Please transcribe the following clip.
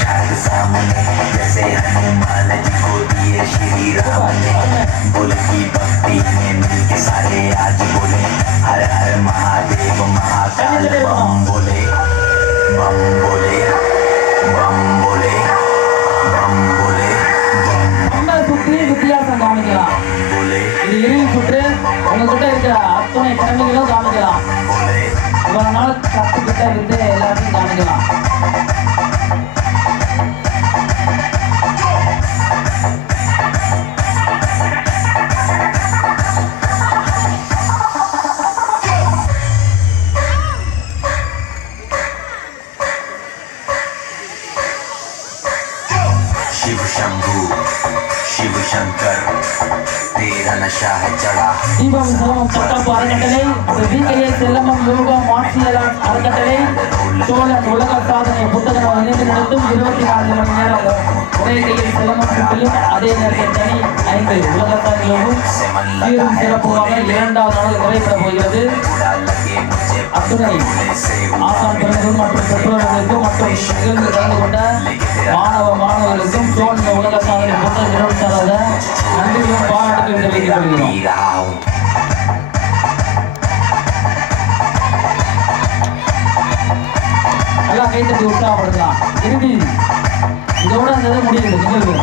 शायद सामने जैसे हनुमान जी को दिए श्री राम ने बोले की भक्ति में मिलके सारे आज बोले हर हर महादेव महाकाल बम बोले बम बोले बम बोले बम बोले நம்ம சுற்றி வித்தியாசம் காமிக்கலாம். இது இறுதி சுற்று. உங்ககிட்ட இருக்கிற அத்தனை திறமைகளும் காமிக்கலாம். உங்களால கத்துக்கிட்ட விட்டு எல்லாத்தையும் காமிக்கலாம். शिव शंभू शिव शंकर तेरा नशा है चढ़ा தீபம் சிலம்பம் தற்காப்பு அறக்கட்டளை, VKS செல்லம்மன் யோகா மார்ஷியல் ஆர்ட்ஸ் அறக்கட்டளை, சோழன் உலக சாதனை புத்தகம் இணைந்து நடத்தும் 24 மணி நேரம் ஒரே கையில் சிலம்பம் சுற்றிலும் அதே நேரத்தில் தனி 5 உலக சாதனையும் சீரும் சிறப்புமாக 2வது நாள் நிறைவேற போகிறது. அத்துணை ஆசான் பெருமக்கள் மற்றும் பெற்றோர்களுக்கும் மற்றும் நிகழ்ந்து கலந்து கொண்ட மாணவர்களுக்கும் சோழன் உலக சாதனை புத்தக நிறுவனத்தாளர் நன்றியும் பாராட்டுகளையும் தெரிவித்துக் கொள்கிறோம். நல்லா கைத்தட்டி உற்சாகப்படுத்தலாம். இறுதி இதோட அந்த முடியுது நிகழ்வு.